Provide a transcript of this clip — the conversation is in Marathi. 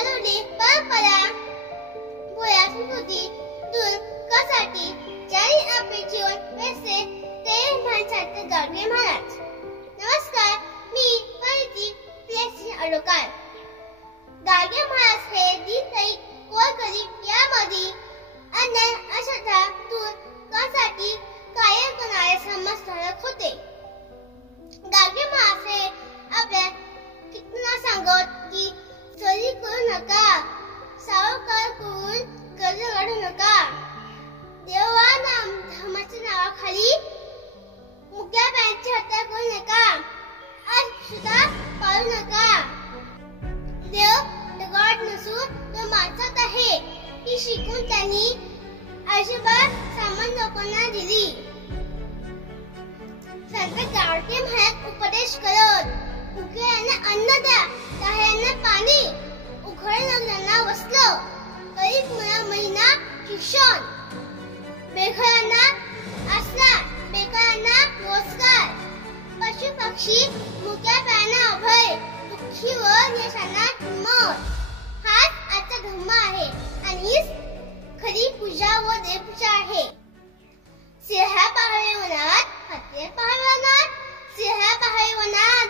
चालवली परंपरा भोळ्या संस्कृती दूर करण्यासाठी ज्यांनी आपले जीवन वेचले ते माझ्यासारखे गाडगे महाराज. नमस्कार, मी परिती प्रियसी अडोकार. गाडगे महाराज हे दीनदलित गोरगरीब यामध्ये अन्याय अश्रद्धा दूर करण्यासाठी कार्य करणारे समाजसुधारक होते. गाडगे महाराज हे आपल्या कीर्तनात सांगत की चोरी करू नका, सावकार करून कर्ज काढू नका, देवा धर्माच्या नावाखाली मुक्या बायांची हत्या करू नका, अस्पृश्यता पाळू नका. देव दगड नसून तो माणसात आहे ही शिकून त्यांनी आयुष्यभर सामान्य लोकांना दिली. संत गाडगे महाराज उपदेश करत, भुकेल्यांना अन्न द्या, टहाळ्यांना पाणी, उघड नगरांना वस्त्र, गरीब मुला-मुलींना शिक्षण, बेघरांना आसरा, बेकारांना रोजगार, पशु पक्षी मुक्या प्राण्यांना अभय, दुःखी व निराशांना हिंमत. हाच आजचा धर्म आहे आणि खरी पूजा व देवपूजा आहे. सिंह पहावे वनात, हत्ती पहावे वनात, सिंह पहावे वनात,